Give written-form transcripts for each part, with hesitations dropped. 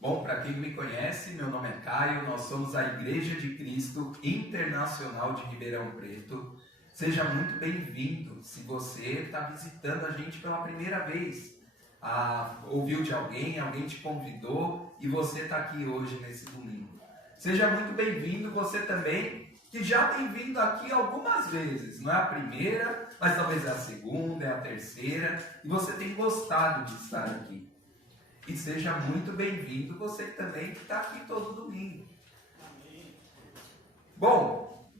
Bom, para quem me conhece, meu nome é Caio, nós somos a Igreja de Cristo Internacional de Ribeirão Preto. Seja muito bem-vindo se você está visitando a gente pela primeira vez. Ouviu de alguém te convidou e você está aqui hoje nesse domingo. Seja muito bem-vindo você também, que já tem vindo aqui algumas vezes. Não é a primeira, mas talvez é a segunda, é a terceira, e você tem gostado de estar aqui. E seja muito bem-vindo você também que está aqui todo domingo. Bom,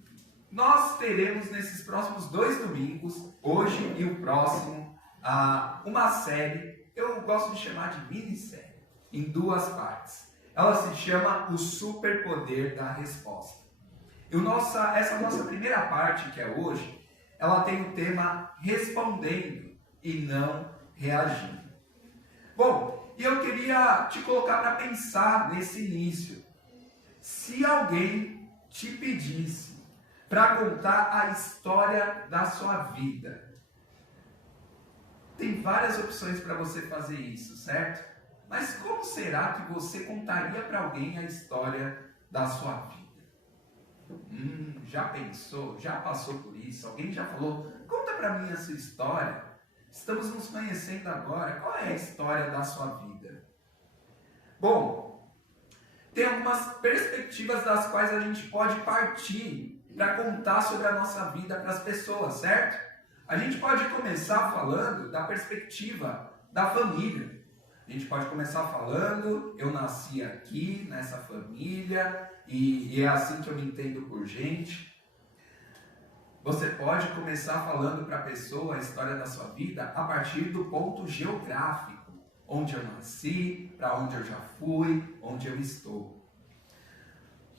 nós teremos nesses próximos 2 domingos, hoje e o próximo, uma série, eu gosto de chamar de minissérie, em 2 partes. Ela se chama O Superpoder da Resposta. E essa nossa primeira parte, que é hoje, ela tem o tema respondendo e não reagindo. Bom, e eu queria te colocar para pensar nesse início. Se alguém te pedisse para contar a história da sua vida, tem várias opções para você fazer isso, certo? Mas como será que você contaria para alguém a história da sua vida? Já pensou? Já passou por isso? Alguém já falou? Conta para mim a sua história. Estamos nos conhecendo agora. Qual é a história da sua vida? Bom, tem algumas perspectivas das quais a gente pode partir para contar sobre a nossa vida para as pessoas, certo? A gente pode começar falando da perspectiva da família. A gente pode começar falando, eu nasci aqui, nessa família, e é assim que eu me entendo por gente. Você pode começar falando para a pessoa a história da sua vida a partir do ponto geográfico, onde eu nasci, para onde eu já fui, onde eu estou.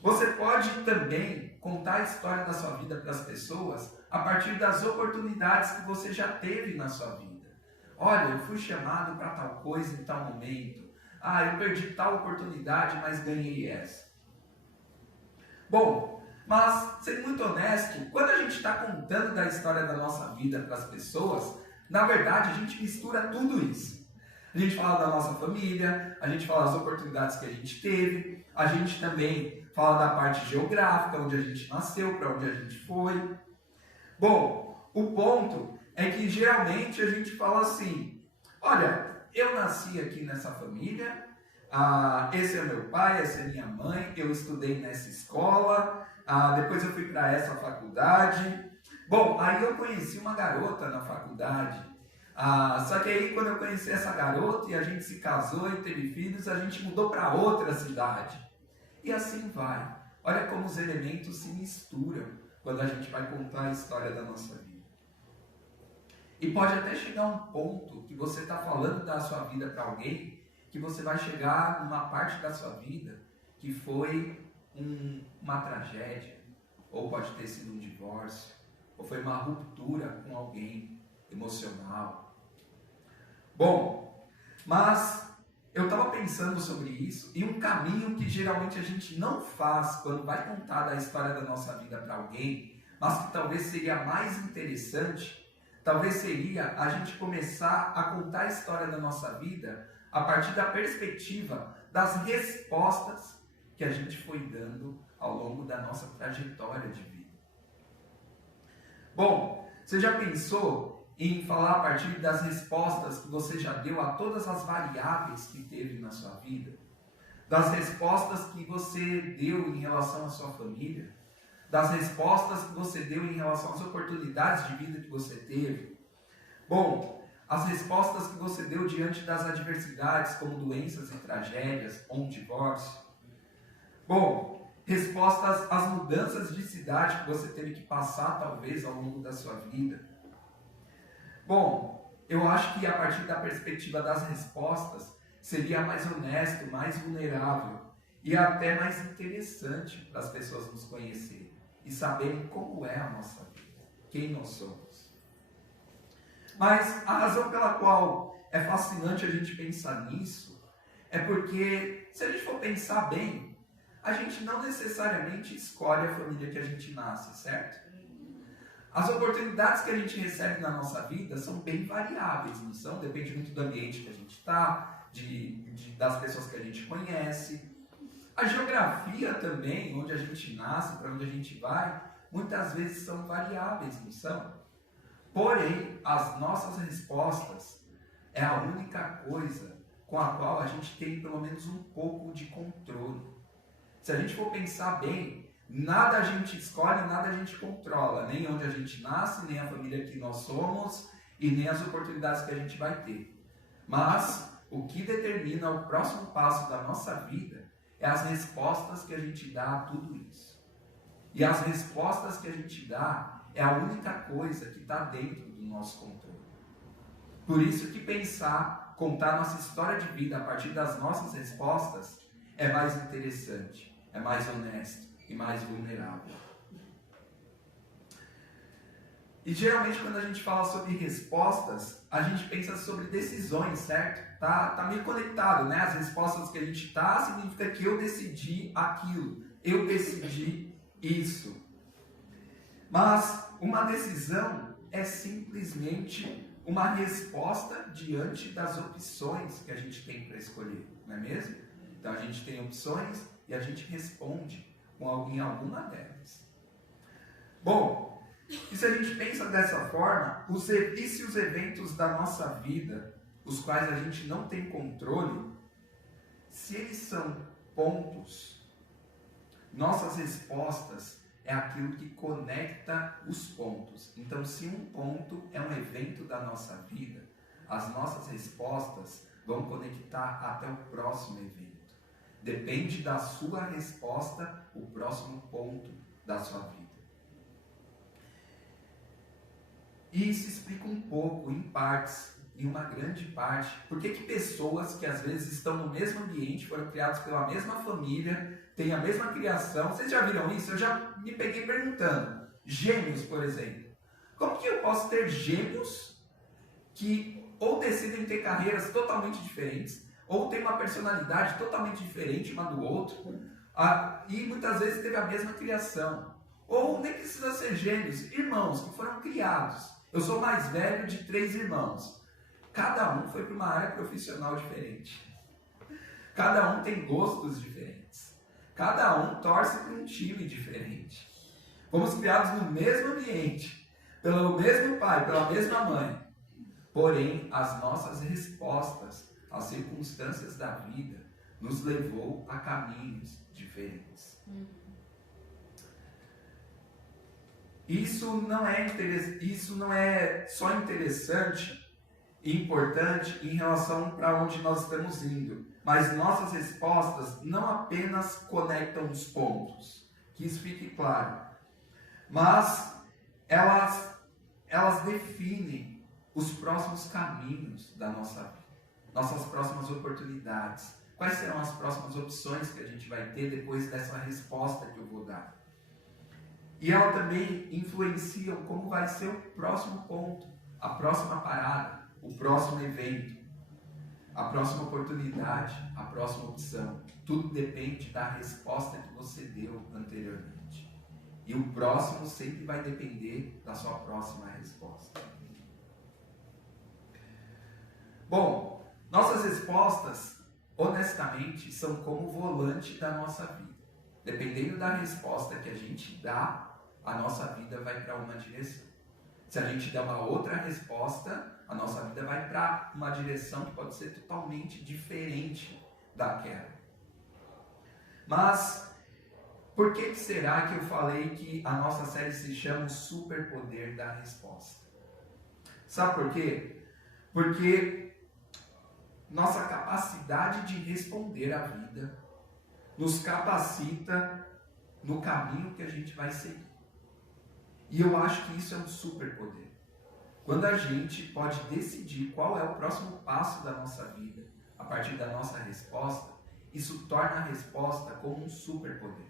Você pode também contar a história da sua vida para as pessoas a partir das oportunidades que você já teve na sua vida. Olha, eu fui chamado para tal coisa em tal momento. Eu perdi tal oportunidade, mas ganhei essa. Bom, mas, sendo muito honesto, quando a gente está contando da história da nossa vida para as pessoas, na verdade a gente mistura tudo isso. A gente fala da nossa família, a gente fala das oportunidades que a gente teve, a gente também fala da parte geográfica, onde a gente nasceu, para onde a gente foi. Bom, o ponto é que geralmente a gente fala assim, olha, eu nasci aqui nessa família, esse é meu pai, essa é minha mãe, eu estudei nessa escola, depois eu fui para essa faculdade. Bom, aí eu conheci uma garota na faculdade. Só que aí quando eu conheci essa garota e a gente se casou e teve filhos, a gente mudou para outra cidade. E assim vai. Olha como os elementos se misturam quando a gente vai contar a história da nossa vida. E pode até chegar um ponto que você está falando da sua vida para alguém, que você vai chegar numa parte da sua vida que foi uma tragédia, ou pode ter sido um divórcio, ou foi uma ruptura com alguém emocional. Bom, mas eu estava pensando sobre isso, e um caminho que geralmente a gente não faz quando vai contar da história da nossa vida para alguém, mas que talvez seria mais interessante, talvez seria a gente começar a contar a história da nossa vida a partir da perspectiva das respostas que a gente foi dando ao longo da nossa trajetória de vida. Bom, você já pensou em falar a partir das respostas que você já deu a todas as variáveis que teve na sua vida? Das respostas que você deu em relação à sua família? Das respostas que você deu em relação às oportunidades de vida que você teve? Bom, as respostas que você deu diante das adversidades, como doenças e tragédias, ou um divórcio? Bom, respostas às mudanças de cidade que você teve que passar, talvez, ao longo da sua vida. Bom, eu acho que a partir da perspectiva das respostas, seria mais honesto, mais vulnerável e até mais interessante para as pessoas nos conhecerem e saberem como é a nossa vida, quem nós somos. Mas a razão pela qual é fascinante a gente pensar nisso é porque, se a gente for pensar bem, a gente não necessariamente escolhe a família que a gente nasce, certo? As oportunidades que a gente recebe na nossa vida são bem variáveis, não são? Depende muito do ambiente que a gente está, das pessoas que a gente conhece. A geografia também, onde a gente nasce, para onde a gente vai, muitas vezes são variáveis, não são? Porém, as nossas respostas é a única coisa com a qual a gente tem pelo menos um pouco de controle. Se a gente for pensar bem, nada a gente escolhe, nada a gente controla, nem onde a gente nasce, nem a família que nós somos e nem as oportunidades que a gente vai ter. Mas o que determina o próximo passo da nossa vida é as respostas que a gente dá a tudo isso. E as respostas que a gente dá é a única coisa que está dentro do nosso controle. Por isso que contar nossa história de vida a partir das nossas respostas é mais interessante, é mais honesto e mais vulnerável. E geralmente quando a gente fala sobre respostas, a gente pensa sobre decisões, certo? Tá meio conectado, né? As respostas que a gente dá significa que eu decidi aquilo, eu decidi isso. Mas uma decisão é simplesmente uma resposta diante das opções que a gente tem para escolher, não é mesmo? Então a gente tem opções e a gente responde em alguma delas. Bom, e se a gente pensa dessa forma, e se os eventos da nossa vida, os quais a gente não tem controle, se eles são pontos, nossas respostas é aquilo que conecta os pontos. Então, se um ponto é um evento da nossa vida, as nossas respostas vão conectar até o próximo evento. Depende da sua resposta, o próximo ponto da sua vida. E isso explica um pouco, em partes, em uma grande parte, por que pessoas que às vezes estão no mesmo ambiente, foram criadas pela mesma família, têm a mesma criação. Vocês já viram isso? Eu já me peguei perguntando. Gêmeos, por exemplo. Como que eu posso ter gêmeos que ou decidem ter carreiras totalmente diferentes, ou têm uma personalidade totalmente diferente uma do outro, e muitas vezes teve a mesma criação? Ou nem precisa ser gêmeos, irmãos que foram criados. Eu sou mais velho de 3 irmãos. Cada um foi para uma área profissional diferente. Cada um tem gostos diferentes. Cada um torce para um time diferente. Fomos criados no mesmo ambiente, pelo mesmo pai, pela mesma mãe. Porém, as nossas respostas às circunstâncias da vida nos levou a caminhos diferentes. Isso não é só interessante e importante em relação para onde nós estamos indo, mas nossas respostas não apenas conectam os pontos, que isso fique claro, mas elas definem os próximos caminhos da nossa vida, nossas próximas oportunidades, quais serão as próximas opções que a gente vai ter depois dessa resposta que eu vou dar. E ela também influencia como vai ser o próximo ponto, a próxima parada, o próximo evento, a próxima oportunidade, a próxima opção. Tudo depende da resposta que você deu anteriormente. E o próximo sempre vai depender da sua próxima resposta. Bom, nossas respostas, honestamente, são como o volante da nossa vida. Dependendo da resposta que a gente dá, a nossa vida vai para uma direção. Se a gente der uma outra resposta, a nossa vida vai para uma direção que pode ser totalmente diferente daquela. Mas, por que será que eu falei que a nossa série se chama o Superpoder da Resposta? Sabe por quê? Porque nossa capacidade de responder à vida nos capacita no caminho que a gente vai seguir. E eu acho que isso é um superpoder. Quando a gente pode decidir qual é o próximo passo da nossa vida, a partir da nossa resposta, isso torna a resposta como um superpoder.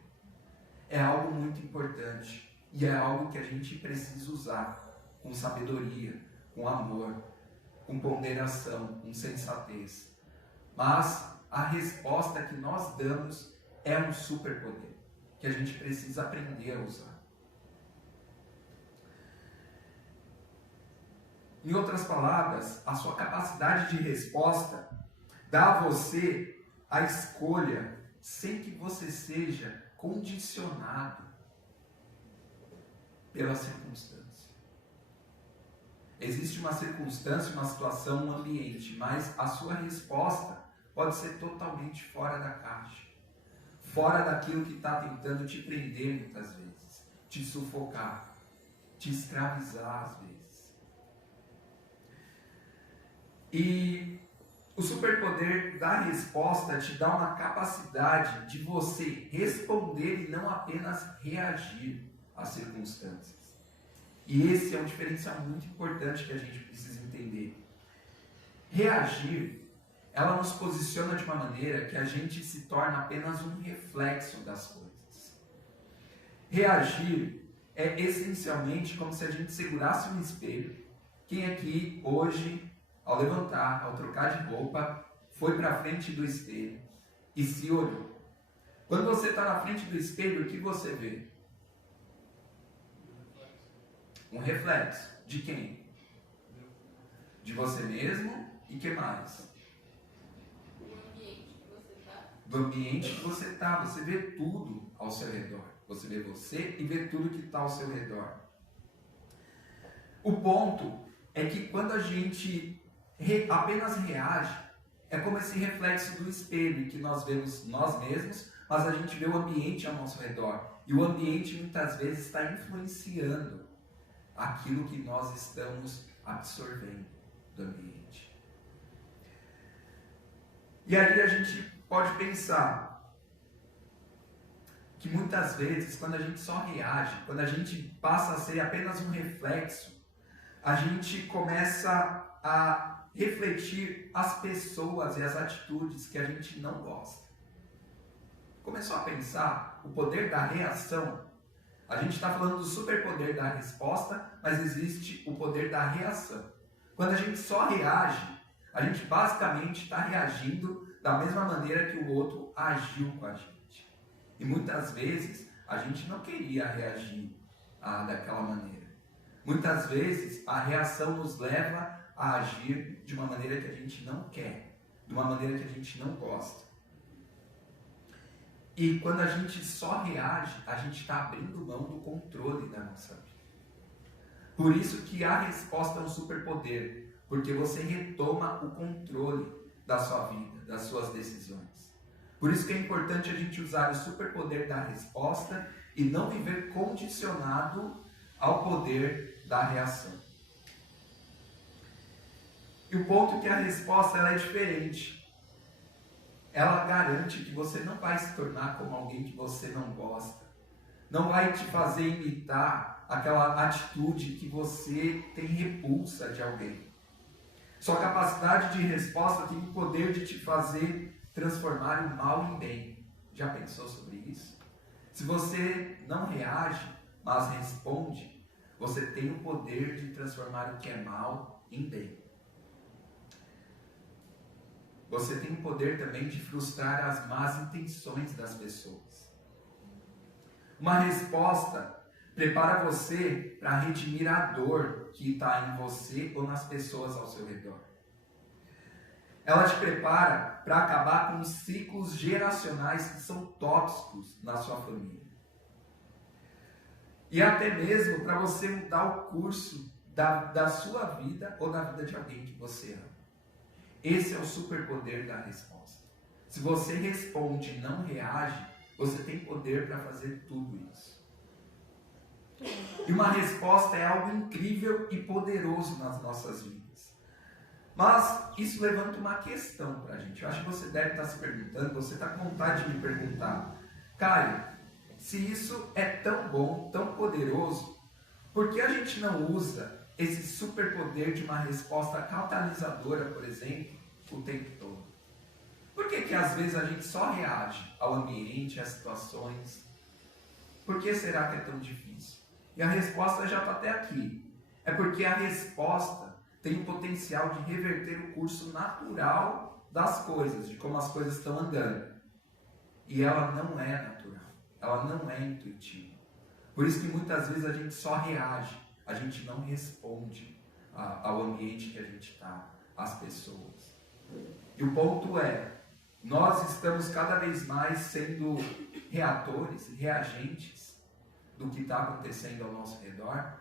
É algo muito importante e é algo que a gente precisa usar com sabedoria, com amor, com ponderação, com sensatez. Mas a resposta que nós damos é um superpoder que a gente precisa aprender a usar. Em outras palavras, a sua capacidade de resposta dá a você a escolha sem que você seja condicionado pela circunstância. Existe uma circunstância, uma situação, um ambiente, mas a sua resposta pode ser totalmente fora da caixa, fora daquilo que está tentando te prender muitas vezes, te sufocar, te escravizar às vezes. E o superpoder da resposta te dá uma capacidade de você responder e não apenas reagir às circunstâncias. E esse é um diferencial muito importante que a gente precisa entender. Reagir, ela nos posiciona de uma maneira que a gente se torna apenas um reflexo das coisas. Reagir é essencialmente como se a gente segurasse um espelho. Quem aqui hoje, ao levantar, ao trocar de roupa, foi para a frente do espelho e se olhou? Quando você está na frente do espelho, o que você vê? Um reflexo. De quem? De você mesmo e que mais? Do ambiente que você está. Você vê tudo ao seu redor. Você vê você e vê tudo que está ao seu redor. O ponto é que quando a gente apenas reage, é como esse reflexo do espelho que nós vemos nós mesmos, mas a gente vê o ambiente ao nosso redor. E o ambiente muitas vezes está influenciando aquilo que nós estamos absorvendo do ambiente. E aí a gente pode pensar que muitas vezes, quando a gente só reage, quando a gente passa a ser apenas um reflexo, a gente começa a refletir as pessoas e as atitudes que a gente não gosta. Começou a pensar o poder da reação? A gente está falando do superpoder da resposta, mas existe o poder da reação. Quando a gente só reage, a gente basicamente está reagindo da mesma maneira que o outro agiu com a gente. E muitas vezes a gente não queria reagir daquela maneira. Muitas vezes a reação nos leva a agir de uma maneira que a gente não quer, de uma maneira que a gente não gosta. E quando a gente só reage, a gente está abrindo mão do controle da nossa vida. Por isso que a resposta é um superpoder, porque você retoma o controle da sua vida, das suas decisões. Por isso que é importante a gente usar o superpoder da resposta e não viver condicionado ao poder da reação. E o ponto é que a resposta ela é diferente. Ela garante que você não vai se tornar como alguém que você não gosta. Não vai te fazer imitar aquela atitude que você tem repulsa de alguém. Sua capacidade de resposta tem o poder de te fazer transformar o mal em bem. Já pensou sobre isso? Se você não reage, mas responde, você tem o poder de transformar o que é mal em bem. Você tem o poder também de frustrar as más intenções das pessoas. Uma resposta prepara você para redimir a dor que está em você ou nas pessoas ao seu redor. Ela te prepara para acabar com os ciclos geracionais que são tóxicos na sua família. E até mesmo para você mudar o curso da sua vida ou da vida de alguém que você ama. Esse é o superpoder da resposta. Se você responde e não reage, você tem poder para fazer tudo isso. E uma resposta é algo incrível e poderoso nas nossas vidas. Mas isso levanta uma questão para a gente. Eu acho que você deve estar se perguntando, você está com vontade de me perguntar: Caio, se isso é tão bom, tão poderoso, por que a gente não usa esse superpoder de uma resposta catalisadora, por exemplo, o tempo todo? Por que às vezes a gente só reage ao ambiente, às situações? Por que será que é tão difícil? E a resposta já está até aqui. É porque a resposta tem o potencial de reverter o curso natural das coisas, de como as coisas estão andando. E ela não é natural, ela não é intuitiva. Por isso que muitas vezes a gente só reage, a gente não responde. ao ambiente que a gente está, às pessoas. E o ponto é, nós estamos cada vez mais sendo reatores, reagentes do que está acontecendo ao nosso redor,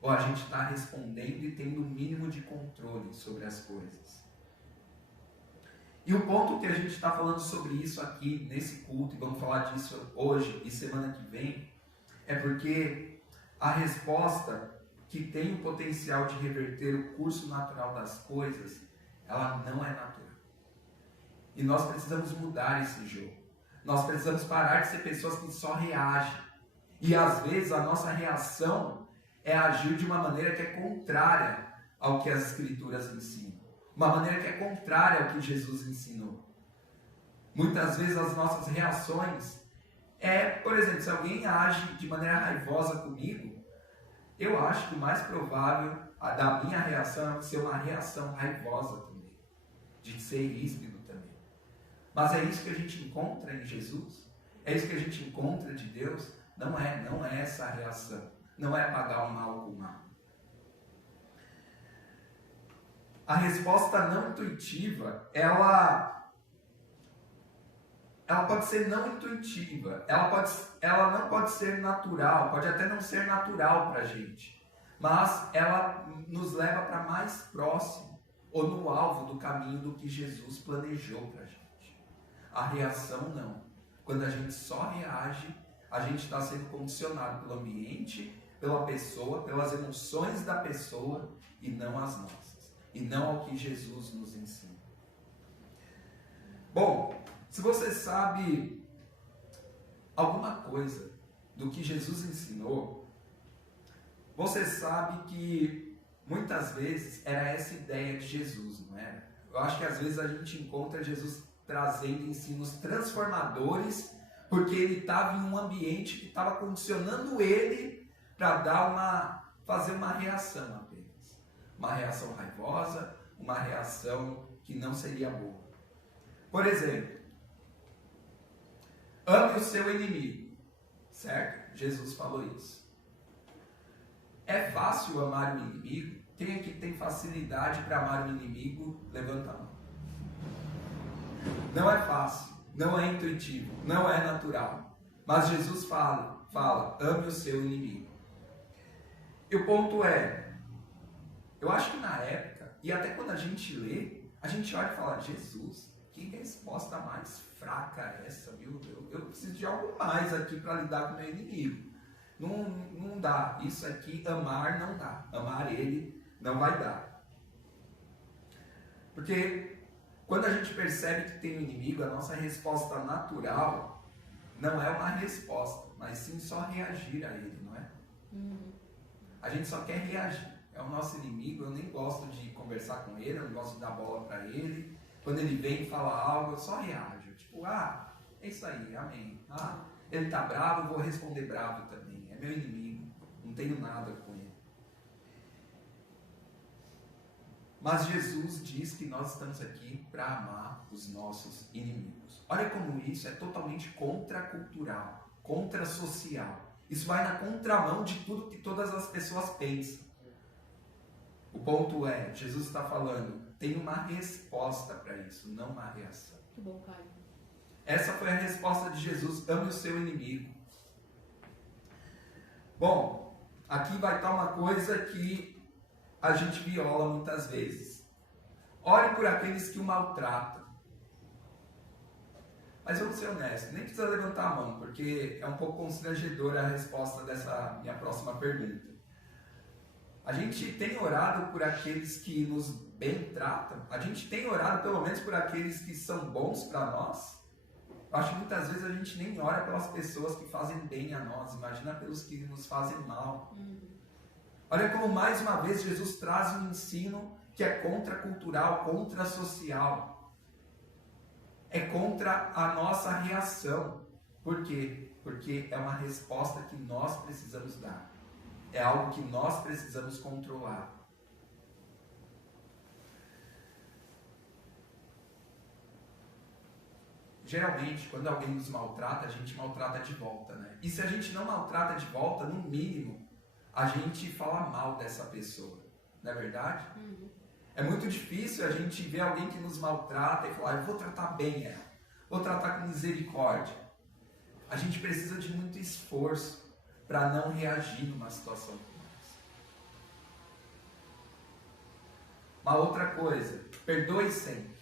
ou a gente está respondendo e tendo o mínimo de controle sobre as coisas. E o ponto que a gente está falando sobre isso aqui, nesse culto, e vamos falar disso hoje e semana que vem, é porque a resposta que tem o potencial de reverter o curso natural das coisas, ela não é natural. E nós precisamos mudar esse jogo. Nós precisamos parar de ser pessoas que só reagem. E às vezes a nossa reação é agir de uma maneira que é contrária ao que as Escrituras ensinam. Uma maneira que é contrária ao que Jesus ensinou. Muitas vezes as nossas reações por exemplo, se alguém age de maneira raivosa comigo, eu acho que o mais provável da minha reação é ser uma reação raivosa também. De ser ríspido também. Mas é isso que a gente encontra em Jesus? É isso que a gente encontra de Deus? Não é essa a reação. Não é pagar o mal com o mal. A resposta não intuitiva, ela pode ser não intuitiva, ela não pode ser natural, pode até não ser natural para a gente, mas ela nos leva para mais próximo, ou no alvo do caminho do que Jesus planejou para a gente. A reação não. Quando a gente só reage, a gente está sendo condicionado pelo ambiente, pela pessoa, pelas emoções da pessoa, e não as nossas, e não ao que Jesus nos ensina. Bom, se você sabe alguma coisa do que Jesus ensinou, você sabe que muitas vezes era essa ideia de Jesus, não era? Eu acho que às vezes a gente encontra Jesus trazendo ensinos transformadores, porque ele estava em um ambiente que estava condicionando ele para fazer uma reação apenas. Uma reação raivosa, uma reação que não seria boa. Por exemplo, ame o seu inimigo, certo? Jesus falou isso. É fácil amar o inimigo? Quem aqui tem facilidade para amar o inimigo? Levanta a mão. Não é fácil, não é intuitivo, não é natural. Mas Jesus fala, ame o seu inimigo. E o ponto é, eu acho que na época, e até quando a gente lê, a gente olha e fala, Jesus, que resposta mais fraca é essa, viu? Eu preciso de algo mais aqui para lidar com o meu inimigo. Não dá. Isso aqui, amar não dá. Amar ele não vai dar. Porque quando a gente percebe que tem um inimigo, a nossa resposta natural não é uma resposta, mas sim só reagir a ele, não é? A gente só quer reagir. É o nosso inimigo, eu nem gosto de conversar com ele, eu não gosto de dar bola para ele. Quando ele vem e fala algo, eu só reajo. Tipo, é isso aí, amém. Ele está bravo, eu vou responder bravo também. É meu inimigo, não tenho nada com ele. Mas Jesus diz que nós estamos aqui para amar os nossos inimigos. Olha como isso é totalmente contracultural, contrassocial. Isso vai na contramão de tudo que todas as pessoas pensam. O ponto é, Jesus está falando, tem uma resposta para isso, não uma reação. Que bom, Caio. Essa foi a resposta de Jesus, ame o seu inimigo. Bom, aqui vai estar uma coisa que a gente viola muitas vezes. Ore por aqueles que o maltratam. Mas vamos ser honestos, nem precisa levantar a mão, porque é um pouco constrangedora a resposta dessa minha próxima pergunta. A gente tem orado por aqueles que nos bem tratam? A gente tem orado pelo menos por aqueles que são bons para nós? Eu acho que muitas vezes a gente nem ora pelas pessoas que fazem bem a nós, imagina pelos que nos fazem mal. Olha como mais uma vez Jesus traz um ensino que é contracultural, contrassocial. É contra a nossa reação. Por quê? Porque é uma resposta que nós precisamos dar. É algo que nós precisamos controlar. Geralmente, quando alguém nos maltrata, a gente maltrata de volta, né? E se a gente não maltrata de volta, no mínimo, a gente fala mal dessa pessoa. não é verdade? É muito difícil a gente ver alguém que nos maltrata e falar, eu vou tratar bem ela, vou tratar com misericórdia. A gente precisa de muito esforço para não reagir numa situação como essa. Uma outra coisa, perdoe sempre.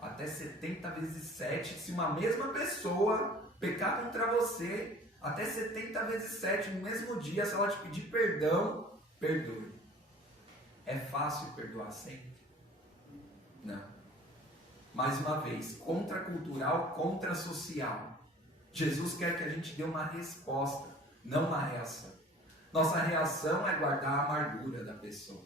Até 70 vezes 7, se uma mesma pessoa pecar contra você, até 70 vezes 7 no mesmo dia, se ela te pedir perdão, perdoe. É fácil perdoar sempre? Não. Mais uma vez, contracultural, contrassocial. Jesus quer que a gente dê uma resposta, não uma reação. Nossa reação é guardar a amargura da pessoa.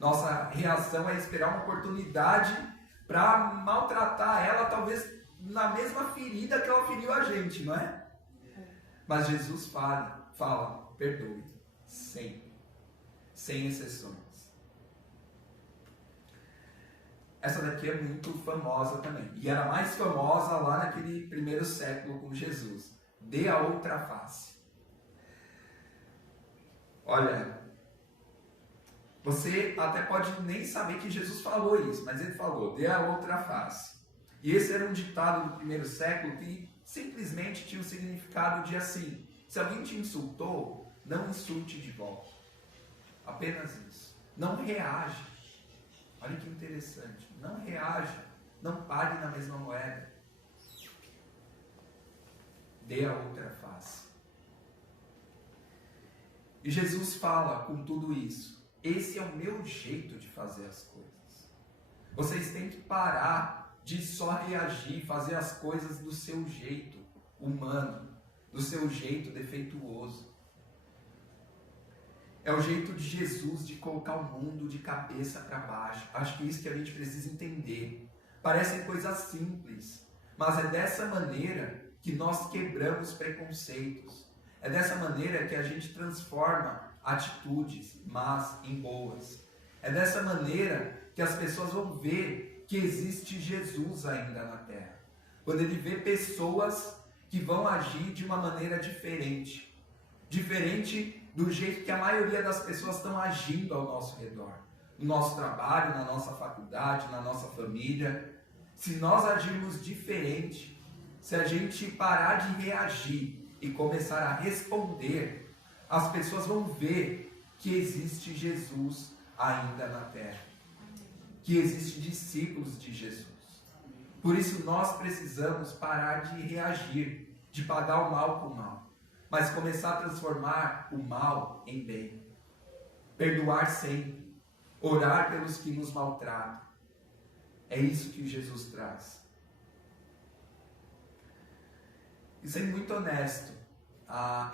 Nossa reação é esperar uma oportunidade para maltratar ela, talvez na mesma ferida que ela feriu a gente, não é? Mas Jesus fala, perdoe, sempre, sem exceções. Essa daqui é muito famosa também, e era mais famosa lá naquele primeiro século com Jesus. Dê a outra face. Olha, você até pode nem saber que Jesus falou isso, mas ele falou, dê a outra face. E esse era um ditado do primeiro século que simplesmente tinha o significado de assim, se alguém te insultou, não insulte de volta. Apenas isso. Não reaja. Olha que interessante. Não reaja. Não pague na mesma moeda. Dê a outra face. E Jesus fala com tudo isso. Esse é o meu jeito de fazer as coisas. Vocês têm que parar de só reagir, fazer as coisas do seu jeito humano, do seu jeito defeituoso. É o jeito de Jesus de colocar o mundo de cabeça para baixo. Acho que é isso que a gente precisa entender. Parecem coisas simples, mas é dessa maneira que nós quebramos preconceitos. É dessa maneira que a gente transforma atitudes más em boas. É dessa maneira que as pessoas vão ver que existe Jesus ainda na Terra. Quando ele vê pessoas que vão agir de uma maneira diferente. Diferente do jeito que a maioria das pessoas estão agindo ao nosso redor. No nosso trabalho, na nossa faculdade, na nossa família. Se nós agirmos diferente, se a gente parar de reagir e começar a responder, as pessoas vão ver que existe Jesus ainda na Terra. Que existem discípulos de Jesus. Por isso nós precisamos parar de reagir, de pagar o mal com o mal, mas começar a transformar o mal em bem. Perdoar sempre, orar pelos que nos maltratam. É isso que Jesus traz. E sendo muito honesto,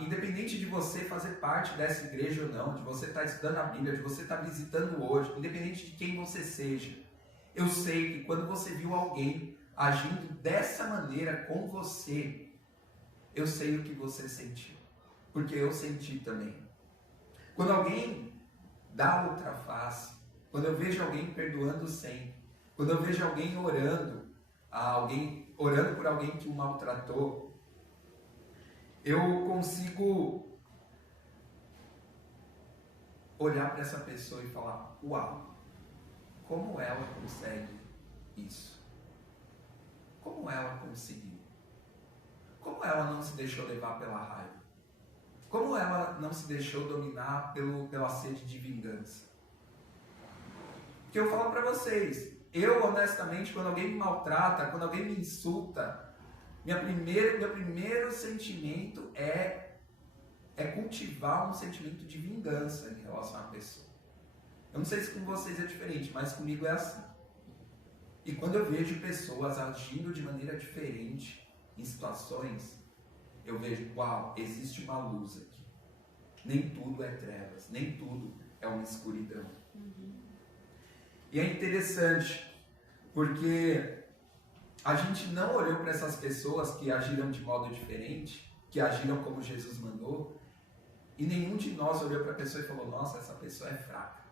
independente de você fazer parte dessa igreja ou não, de você estar estudando a Bíblia, de você estar visitando hoje, independente de quem você seja, eu sei que quando você viu alguém agindo dessa maneira com você, eu sei o que você sentiu, porque eu senti também. Quando alguém dá outra face, quando eu vejo alguém perdoando sempre, quando eu vejo alguém orando por alguém que o maltratou, eu consigo olhar para essa pessoa e falar, uau, como ela consegue isso? Como ela conseguiu? Como ela não se deixou levar pela raiva? Como ela não se deixou dominar pela sede de vingança? Porque eu falo para vocês, eu honestamente, quando alguém me maltrata, quando alguém me insulta, meu primeiro sentimento é cultivar um sentimento de vingança em relação à pessoa. Eu não sei se com vocês é diferente, mas comigo é assim. E quando eu vejo pessoas agindo de maneira diferente em situações, eu vejo, uau, existe uma luz aqui. Nem tudo é trevas, nem tudo é uma escuridão. E é interessante, porque a gente não olhou para essas pessoas que agiram de modo diferente, que agiram como Jesus mandou, e nenhum de nós olhou para a pessoa e falou, nossa, essa pessoa é fraca.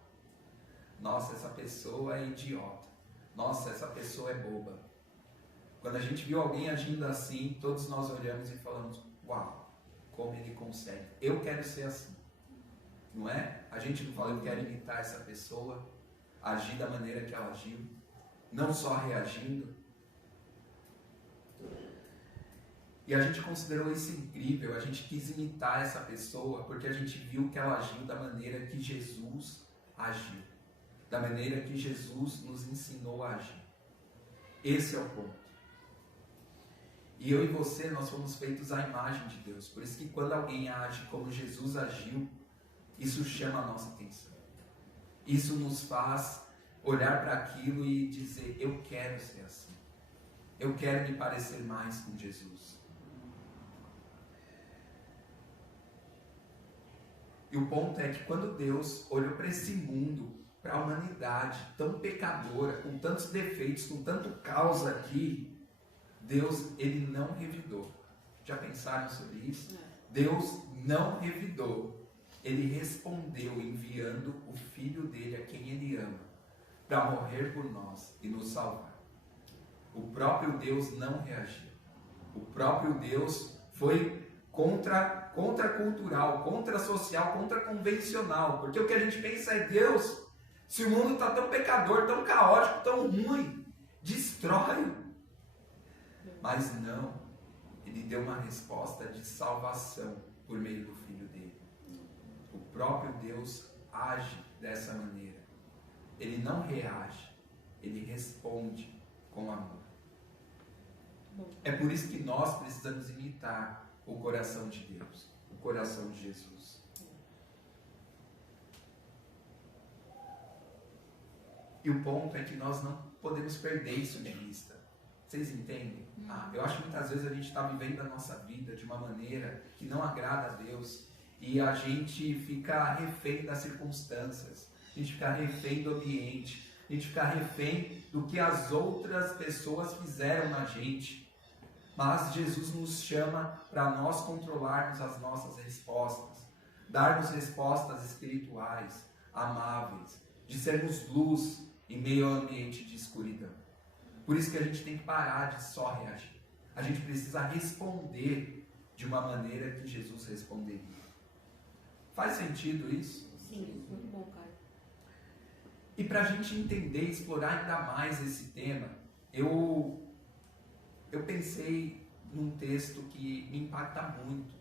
Nossa, essa pessoa é idiota. Nossa, essa pessoa é boba. Quando a gente viu alguém agindo assim, todos nós olhamos e falamos, uau, como ele consegue. Eu quero ser assim. não é? A gente não fala, eu quero imitar essa pessoa, agir da maneira que ela agiu, não só reagindo. E a gente considerou isso incrível, a gente quis imitar essa pessoa porque a gente viu que ela agiu da maneira que Jesus agiu, da maneira que Jesus nos ensinou a agir. Esse é o ponto. E eu e você, nós fomos feitos à imagem de Deus, por isso que quando alguém age como Jesus agiu, isso chama a nossa atenção. Isso nos faz olhar para aquilo e dizer, eu quero ser assim. Eu quero me parecer mais com Jesus. E o ponto é que quando Deus olhou para esse mundo, para a humanidade tão pecadora, com tantos defeitos, com tanto caos aqui, Deus, ele não revidou. Já pensaram sobre isso? Deus não revidou. Ele respondeu enviando o Filho dele, a quem ele ama, para morrer por nós e nos salvar. O próprio Deus não reagiu. O próprio Deus foi contra-cultural, contra-social, contra-convencional. Porque o que a gente pensa é, Deus, se o mundo está tão pecador, tão caótico, tão ruim, destrói. Mas não, ele deu uma resposta de salvação por meio do Filho dele. O próprio Deus age dessa maneira. Ele não reage, ele responde com amor. É por isso que nós precisamos imitar o coração de Deus, o coração de Jesus. E o ponto é que nós não podemos perder isso de vista. Vocês entendem? Eu acho que muitas vezes a gente está vivendo a nossa vida de uma maneira que não agrada a Deus e a gente fica refém das circunstâncias, a gente fica refém do ambiente, a gente fica refém do que as outras pessoas fizeram na gente. Mas Jesus nos chama para nós controlarmos as nossas respostas, darmos respostas espirituais, amáveis, de sermos luz em meio ao ambiente de escuridão. Por isso que a gente tem que parar de só reagir. A gente precisa responder de uma maneira que Jesus responderia. Faz sentido isso? Sim, muito bom, cara. E para a gente entender e explorar ainda mais esse tema, eu pensei num texto que me impacta muito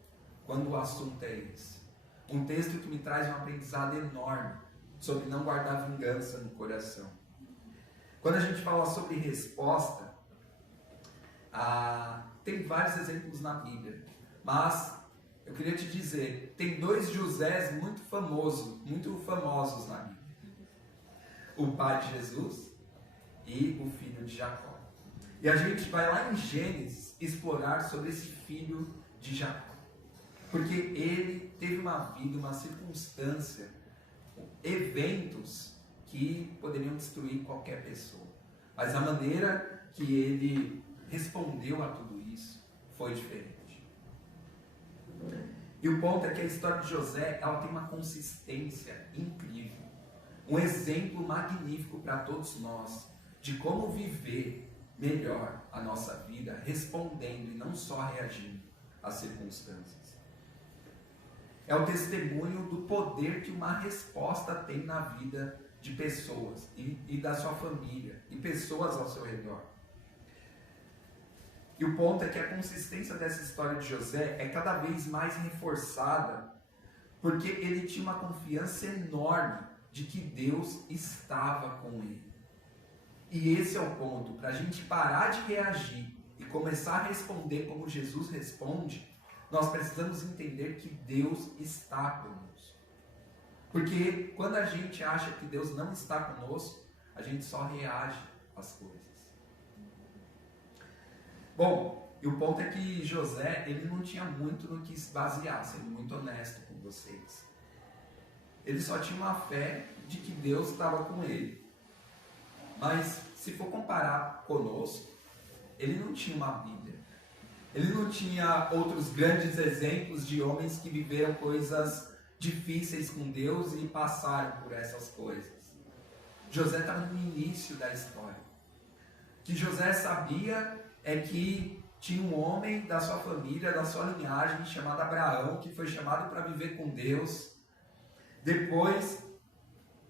quando o assunto é esse. Um texto que me traz um aprendizado enorme sobre não guardar vingança no coração. Quando a gente fala sobre resposta, tem vários exemplos na Bíblia, mas eu queria te dizer, tem dois Josés muito famosos na Bíblia. O pai de Jesus e o filho de Jacó. E a gente vai lá em Gênesis explorar sobre esse filho de Jacó. Porque ele teve uma vida, uma circunstância, eventos que poderiam destruir qualquer pessoa. Mas a maneira que ele respondeu a tudo isso foi diferente. E o ponto é que a história de José, ela tem uma consistência incrível. Um exemplo magnífico para todos nós de como viver melhor a nossa vida, respondendo e não só reagindo às circunstâncias. É o testemunho do poder que uma resposta tem na vida de pessoas e da sua família e pessoas ao seu redor. E o ponto é que a consistência dessa história de José é cada vez mais reforçada porque ele tinha uma confiança enorme de que Deus estava com ele. E esse é o ponto, para a gente parar de reagir e começar a responder como Jesus responde, nós precisamos entender que Deus está conosco. Porque quando a gente acha que Deus não está conosco, a gente só reage às coisas. Bom, e o ponto é que José, ele não tinha muito no que se basear, sendo muito honesto com vocês. Ele só tinha uma fé de que Deus estava com ele. Mas, se for comparar conosco, ele não tinha uma Bíblia. Ele não tinha outros grandes exemplos de homens que viveram coisas difíceis com Deus e passaram por essas coisas. José estava no início da história. O que José sabia é que tinha um homem da sua família, da sua linhagem, chamado Abraão, que foi chamado para viver com Deus. Depois,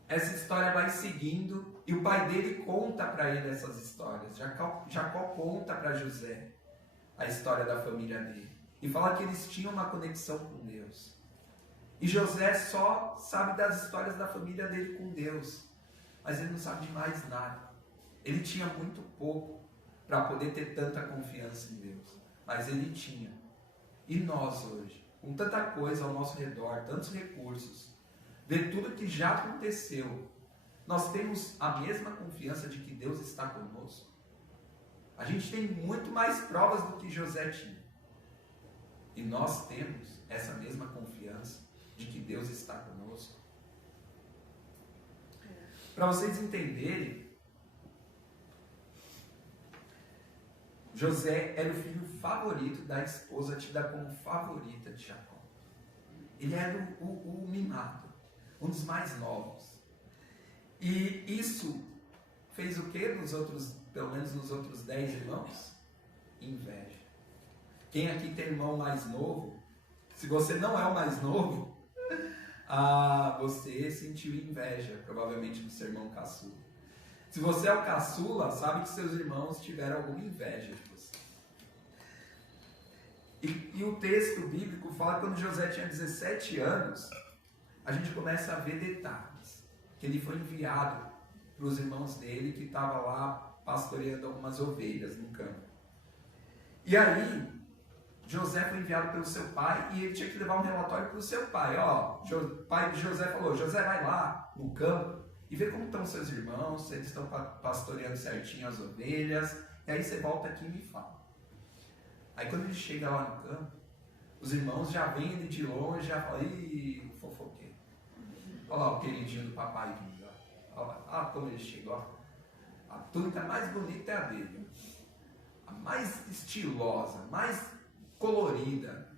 essa história vai seguindo e o pai dele conta para ele essas histórias. Jacó conta para José a história da família dele e fala que eles tinham uma conexão com Deus. E José só sabe das histórias da família dele com Deus, mas ele não sabe de mais nada. Ele tinha muito pouco para poder ter tanta confiança em Deus, mas ele tinha. E nós hoje, com tanta coisa ao nosso redor, tantos recursos, ver tudo que já aconteceu, nós temos a mesma confiança de que Deus está conosco? A gente tem muito mais provas do que José tinha. E nós temos essa mesma confiança de que Deus está conosco. Para vocês entenderem, José era o filho favorito da esposa tida como favorita de Jacó. Ele era o mimado, um dos mais novos. E isso fez o que pelo menos nos outros 10 irmãos? Inveja. Quem aqui tem irmão mais novo, se você não é o mais novo, você sentiu inveja, provavelmente, do seu irmão caçula. Se você é o caçula, sabe que seus irmãos tiveram alguma inveja de você. E o texto bíblico fala que quando José tinha 17 anos, a gente começa a ver detalhes. Que ele foi enviado para os irmãos dele que estavam lá pastoreando algumas ovelhas no campo. E aí, José foi enviado pelo seu pai e ele tinha que levar um relatório para o seu pai. O pai de José falou: José, vai lá no campo e vê como estão seus irmãos, se eles estão pastoreando certinho as ovelhas, e aí você volta aqui e me fala. Aí quando ele chega lá no campo, os irmãos já veem ele de longe, já falam: ih, fofoqueiro. Olha lá o queridinho do papai vindo. Olha lá como ele chegou. A túnica mais bonita é a dele. A mais estilosa, mais colorida.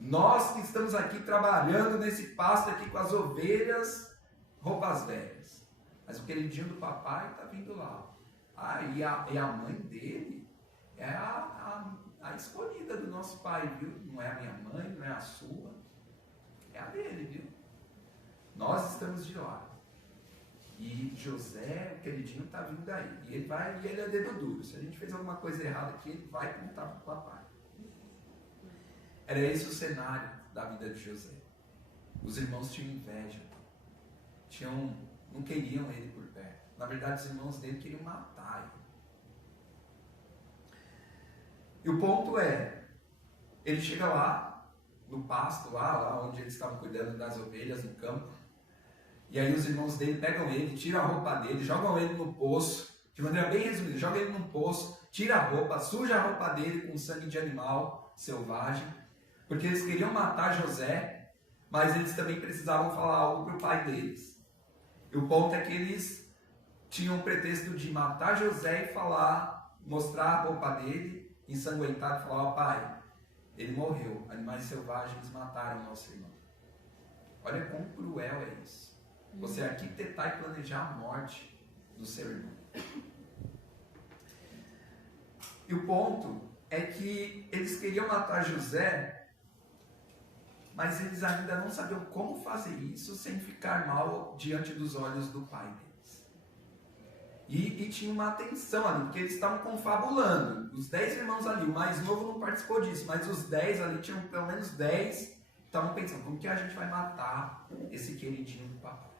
Nós que estamos aqui trabalhando nesse pasto aqui com as ovelhas, roupas velhas. Mas o queridinho do papai está vindo lá. E a mãe dele é a escolhida do nosso pai, viu? Não é a minha mãe, não é a sua. É a dele, viu? Nós estamos de lá. E José, o queridinho, está vindo daí. E ele é dedo duro. Se a gente fez alguma coisa errada aqui, ele vai contar para o papai. Era esse o cenário da vida de José. Os irmãos tinham inveja. Não queriam ele por perto. Na verdade, os irmãos dele queriam matar ele. E o ponto é, ele chega lá, no pasto, lá onde eles estavam cuidando das ovelhas, no campo. E aí os irmãos dele pegam ele, tiram a roupa dele, jogam ele no poço. De maneira bem resumida, jogam ele no poço, tira a roupa, suja a roupa dele com sangue de animal selvagem. Porque eles queriam matar José, mas eles também precisavam falar algo para o pai deles. E o ponto é que eles tinham o pretexto de matar José e falar, mostrar a roupa dele, ensanguentado, e falar: pai, ele morreu, animais selvagens mataram nosso irmão. Olha quão cruel é isso. Você arquitetar e planejar a morte do seu irmão. E o ponto é que eles queriam matar José, mas eles ainda não sabiam como fazer isso sem ficar mal diante dos olhos do pai deles. E tinha uma atenção ali, porque eles estavam confabulando. Os 10 irmãos ali, o mais novo não participou disso, mas os 10 ali, tinham pelo menos 10, estavam pensando: como que a gente vai matar esse queridinho do papai?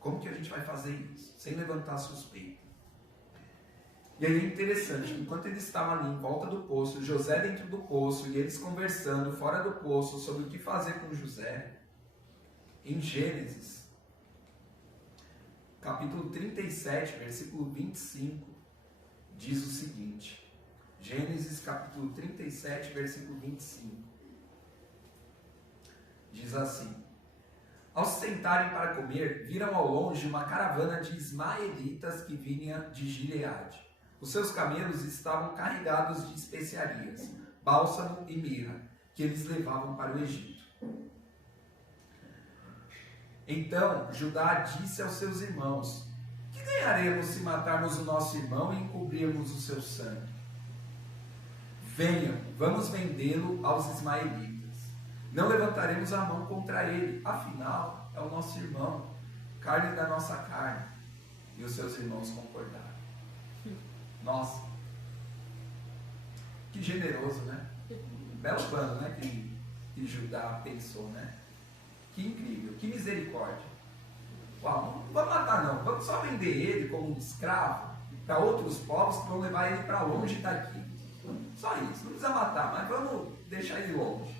Como que a gente vai fazer isso? Sem levantar suspeita. E aí é interessante, enquanto eles estavam ali em volta do poço, José dentro do poço, e eles conversando fora do poço sobre o que fazer com José, em Gênesis, capítulo 37, versículo 25, diz o seguinte. Gênesis, capítulo 37, versículo 25. Diz assim: ao se sentarem para comer, viram ao longe uma caravana de ismaelitas que vinha de Gileade. Os seus camelos estavam carregados de especiarias, bálsamo e mirra, que eles levavam para o Egito. Então Judá disse aos seus irmãos: que ganharemos se matarmos o nosso irmão e encobrirmos o seu sangue? Venham, vamos vendê-lo aos ismaelitas. Não levantaremos a mão contra ele, afinal, é o nosso irmão, carne da nossa carne, e os seus irmãos concordaram. Nossa, que generoso, né? Belo plano, né? Que Judá pensou, né? Que incrível, que misericórdia. Uau, não vamos matar não, vamos só vender ele como um escravo para outros povos que vão levar ele para longe daqui. Só isso, não precisa matar, mas vamos deixar ele longe.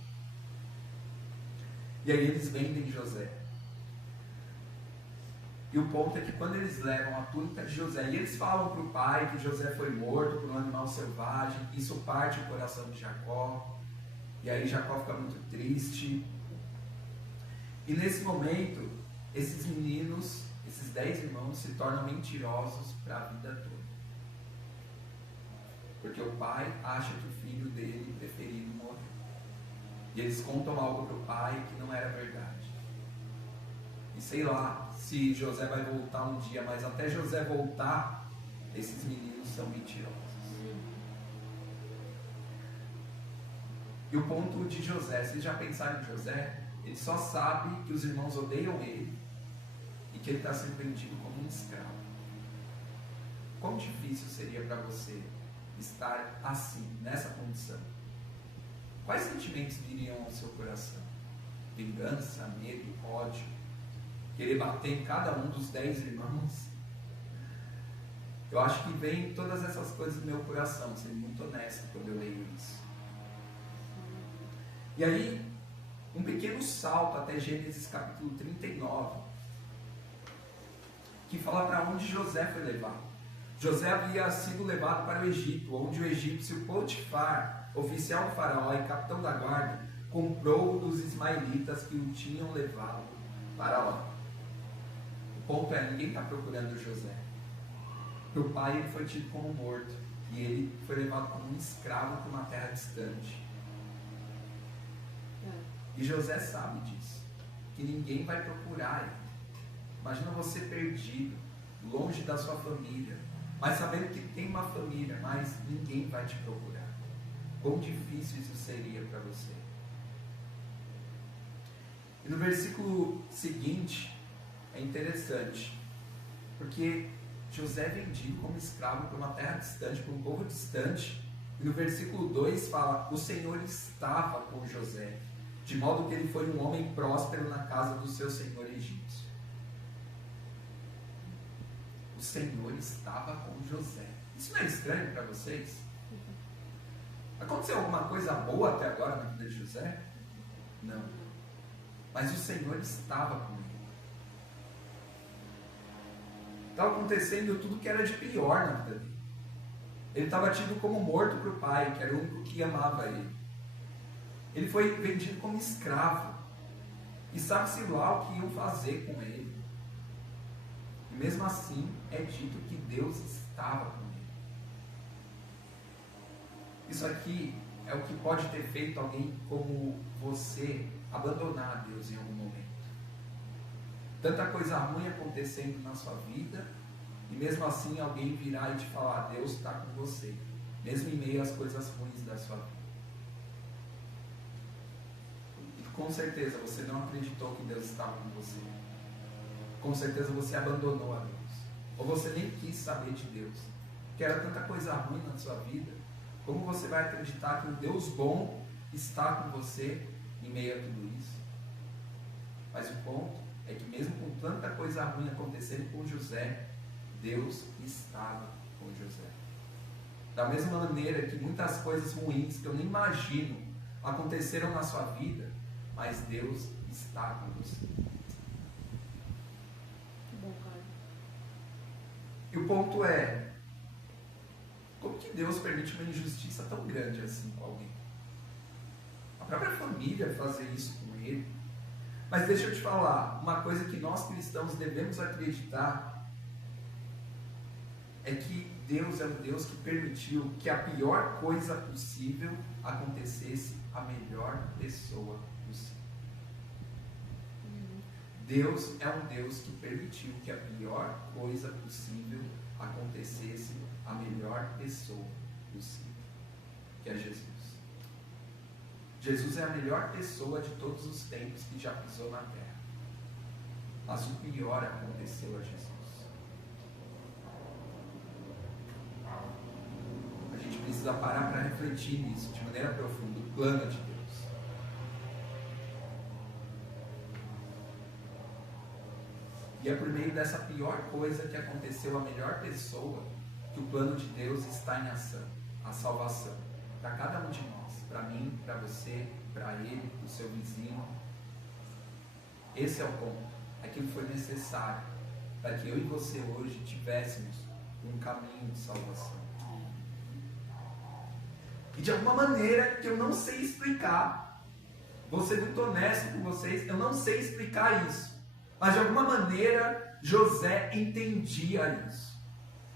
E aí eles vendem José. E o ponto é que quando eles levam a túnica de José, e eles falam para o pai que José foi morto por um animal selvagem, isso parte o coração de Jacó, e aí Jacó fica muito triste. E nesse momento, esses meninos, esses 10 irmãos, se tornam mentirosos para a vida toda. Porque o pai acha que o filho dele preferido morreu. E eles contam algo para o pai que não era verdade. E sei lá se José vai voltar um dia, mas até José voltar, esses meninos são mentirosos. E o ponto de José, vocês já pensaram em José? Ele só sabe que os irmãos odeiam ele e que ele está sendo vendido como um escravo. Quão difícil seria para você estar assim, nessa condição? Quais sentimentos viriam ao seu coração? Vingança, medo, ódio? Querer bater em cada um dos 10 irmãos? Eu acho que vem todas essas coisas no meu coração, sendo muito honesto quando eu leio isso. E aí, um pequeno salto até Gênesis capítulo 39, que fala para onde José foi levado. José havia sido levado para o Egito, onde o egípcio Potifar, oficial do faraó e capitão da guarda, comprou dos ismaelitas que o tinham levado para lá. O ponto é, ninguém está procurando José. Para o pai ele foi tido como morto, e ele foi levado como um escravo para uma terra distante. E José sabe disso, que ninguém vai procurar ele. Imagina você perdido, longe da sua família, mas sabendo que tem uma família, mas ninguém vai te procurar. Quão difícil isso seria para você. E no versículo seguinte, é interessante, porque José é vendido como escravo para uma terra distante, para um povo distante, e no versículo 2 fala, o Senhor estava com José, de modo que ele foi um homem próspero na casa do seu senhor egípcio. O Senhor estava com José. Isso não é estranho para vocês? Aconteceu alguma coisa boa até agora na vida de José? Não. Mas o Senhor estava com ele. Estava acontecendo tudo que era de pior na vida dele. Ele estava tido como morto para o pai, que era o único que amava ele. Ele foi vendido como escravo. E sabe-se lá o que iam fazer com ele. E mesmo assim, é dito que Deus estava com ele. Isso aqui é o que pode ter feito alguém como você abandonar a Deus em algum momento. Tanta coisa ruim acontecendo na sua vida, e mesmo assim alguém virá e te falar, Deus está com você, mesmo em meio às coisas ruins da sua vida. Com certeza você não acreditou que Deus estava com você. Com certeza você abandonou a Deus. Ou você nem quis saber de Deus. Que era tanta coisa ruim na sua vida. Como você vai acreditar que um Deus bom está com você em meio a tudo isso? Mas o ponto é que mesmo com tanta coisa ruim acontecendo com José, Deus estava com José. Da mesma maneira que muitas coisas ruins que eu nem imagino aconteceram na sua vida, mas Deus está com você. Que bom, cara. E o ponto é, como que Deus permite uma injustiça tão grande assim com alguém? A própria família fazer isso com ele. Mas deixa eu te falar, uma coisa que nós cristãos devemos acreditar é que Deus é um Deus que permitiu que a pior coisa possível acontecesse à melhor pessoa possível. Deus é um Deus que permitiu que a pior coisa possível acontecesse à melhor pessoa possível, que é Jesus. Jesus é a melhor pessoa de todos os tempos que já pisou na terra. Mas o pior aconteceu a Jesus. A gente precisa parar para refletir nisso de maneira profunda, o plano de Deus. E é por meio dessa pior coisa que aconteceu a melhor pessoa que o plano de Deus está em ação, a salvação. Para cada um de nós, para mim, para você, para ele, para o seu vizinho. Esse é o ponto. Aquilo foi necessário para que eu e você hoje tivéssemos um caminho de salvação. E de alguma maneira que eu não sei explicar, vou ser muito honesto com vocês, eu não sei explicar isso. Mas de alguma maneira José entendia isso.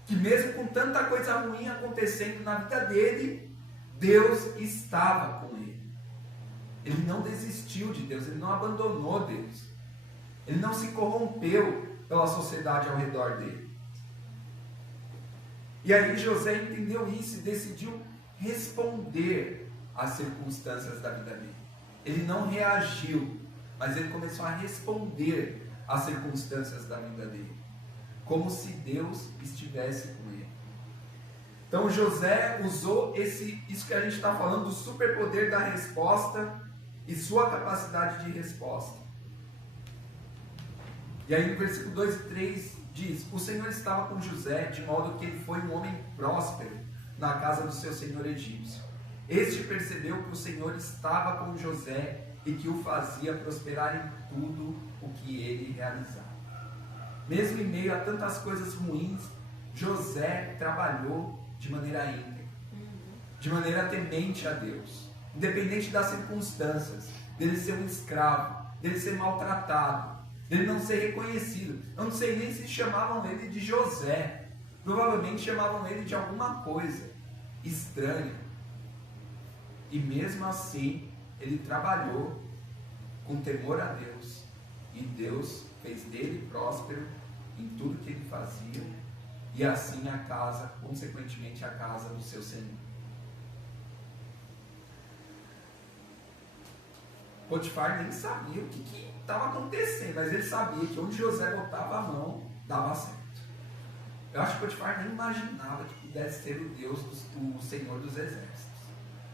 Que mesmo com tanta coisa ruim acontecendo na vida dele, Deus estava com ele. Ele não desistiu de Deus, ele não abandonou Deus. Ele não se corrompeu pela sociedade ao redor dele. E aí José entendeu isso e decidiu responder às circunstâncias da vida dele. Ele não reagiu, mas ele começou a responder às circunstâncias da vida dele, como se Deus estivesse com ele. Então José usou isso que a gente está falando, do superpoder da resposta e sua capacidade de resposta. E aí no versículo 2 e 3 diz: o Senhor estava com José, de modo que ele foi um homem próspero na casa do seu senhor egípcio. Este percebeu que o Senhor estava com José e que o fazia prosperar em tudo o que ele realizava. Mesmo em meio a tantas coisas ruins, José trabalhou de maneira íntegra, de maneira temente a Deus, independente das circunstâncias, dele ser um escravo, dele ser maltratado, dele não ser reconhecido. Eu não sei nem se chamavam ele de José, provavelmente chamavam ele de alguma coisa estranha. E mesmo assim, ele trabalhou com temor a Deus, e Deus fez dele próspero em tudo que ele fazia, e assim a casa, consequentemente a casa do seu Senhor. Potifar nem sabia o que estava acontecendo, mas ele sabia que onde José botava a mão, dava certo. Eu acho que Potifar nem imaginava que pudesse ser o Deus, o Senhor dos Exércitos.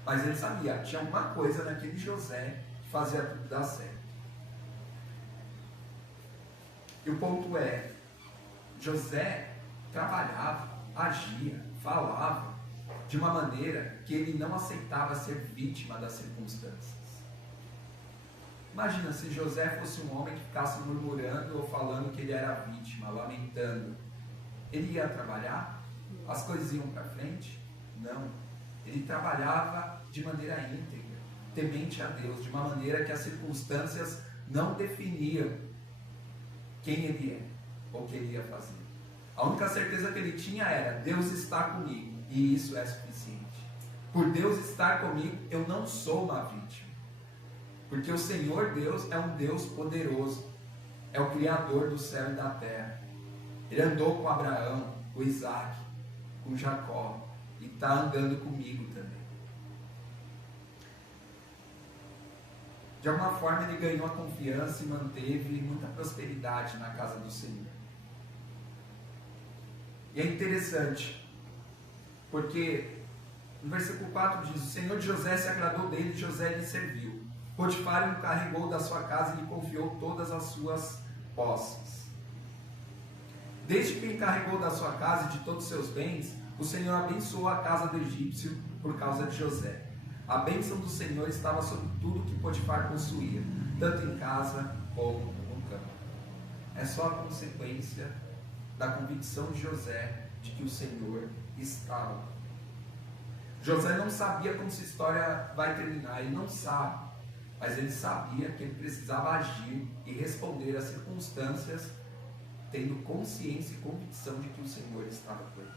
Mas ele sabia, tinha alguma coisa naquele José que fazia tudo dar certo. E o ponto é, José trabalhava, agia, falava de uma maneira que ele não aceitava ser vítima das circunstâncias. Imagina se José fosse um homem que ficasse murmurando ou falando que ele era vítima, lamentando. Ele ia trabalhar? As coisas iam para frente? Não. Ele trabalhava de maneira íntegra, temente a Deus, de uma maneira que as circunstâncias não definiam quem ele é ou o que ele ia fazer. A única certeza que ele tinha era: Deus está comigo, e isso é suficiente. Por Deus estar comigo, eu não sou uma vítima. Porque o Senhor Deus é um Deus poderoso, é o Criador do céu e da terra. Ele andou com Abraão, com Isaac, com Jacó, e está andando comigo também. De alguma forma ele ganhou a confiança e manteve muita prosperidade na casa do Senhor. E é interessante, porque no versículo 4 diz: o Senhor de José se agradou dele e José lhe serviu. Potifar o encarregou da sua casa e lhe confiou todas as suas posses. Desde que encarregou da sua casa e de todos os seus bens, o Senhor abençoou a casa do egípcio por causa de José. A bênção do Senhor estava sobre tudo que Potifar possuía, tanto em casa como no campo. É só a consequência da convicção de José de que o Senhor estava. José não sabia como essa história vai terminar, ele não sabe. Mas ele sabia que ele precisava agir e responder às circunstâncias, tendo consciência e convicção de que o Senhor estava com ele.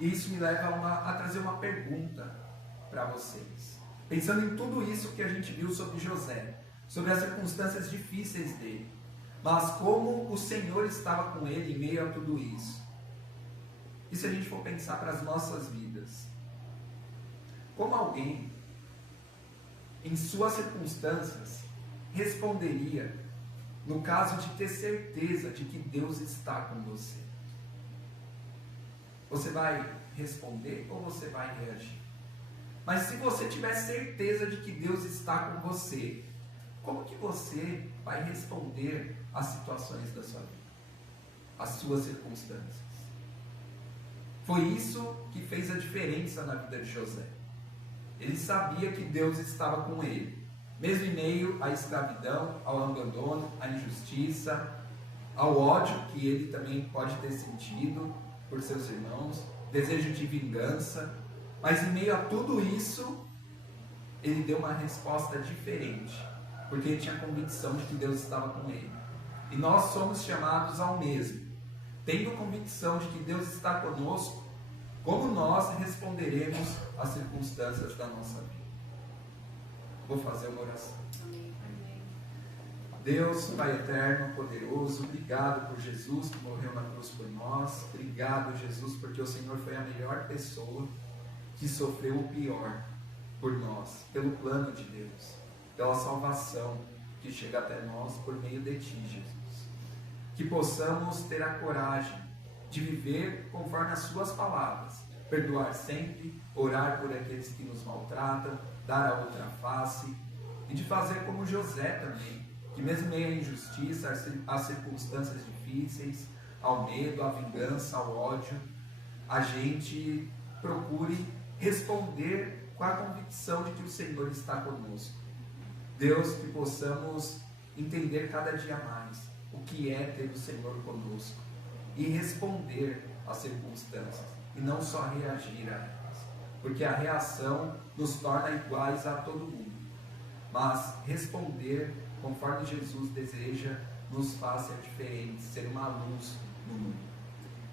E isso me leva a trazer uma pergunta para vocês. Pensando em tudo isso que a gente viu sobre José, sobre as circunstâncias difíceis dele, mas como o Senhor estava com ele em meio a tudo isso. E se a gente for pensar para as nossas vidas? Como alguém, em suas circunstâncias, responderia no caso de ter certeza de que Deus está com você? Você vai responder ou você vai reagir? Mas se você tiver certeza de que Deus está com você, como que você vai responder às situações da sua vida? Às suas circunstâncias? Foi isso que fez a diferença na vida de José. Ele sabia que Deus estava com ele, mesmo em meio à escravidão, ao abandono, à injustiça, ao ódio que ele também pode ter sentido por seus irmãos, desejo de vingança, mas em meio a tudo isso, ele deu uma resposta diferente, porque ele tinha convicção de que Deus estava com ele. E nós somos chamados ao mesmo. Tendo convicção de que Deus está conosco, como nós responderemos às circunstâncias da nossa vida? Vou fazer uma oração. Deus, Pai eterno, poderoso, obrigado por Jesus que morreu na cruz por nós. Obrigado, Jesus, porque o Senhor foi a melhor pessoa que sofreu o pior por nós, pelo plano de Deus, pela salvação que chega até nós por meio de Ti, Jesus. Que possamos ter a coragem de viver conforme as Suas palavras, perdoar sempre, orar por aqueles que nos maltratam, dar a outra face, e de fazer como José também, que mesmo meio à injustiça, às circunstâncias difíceis, ao medo, à vingança, ao ódio, a gente procure responder com a convicção de que o Senhor está conosco. Deus, que possamos entender cada dia mais o que é ter o Senhor conosco e responder às circunstâncias e não só reagir a elas, porque a reação nos torna iguais a todo mundo, mas responder conforme Jesus deseja nos faz ser diferentes, ser uma luz no mundo.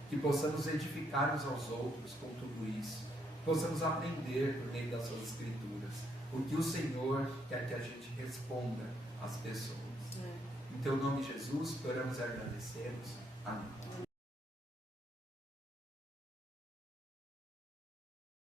Que possamos edificar uns aos outros com tudo isso, possamos aprender por meio das suas escrituras o que o Senhor quer que a gente responda às pessoas. Em teu nome, Jesus, oramos e agradecemos. Amém.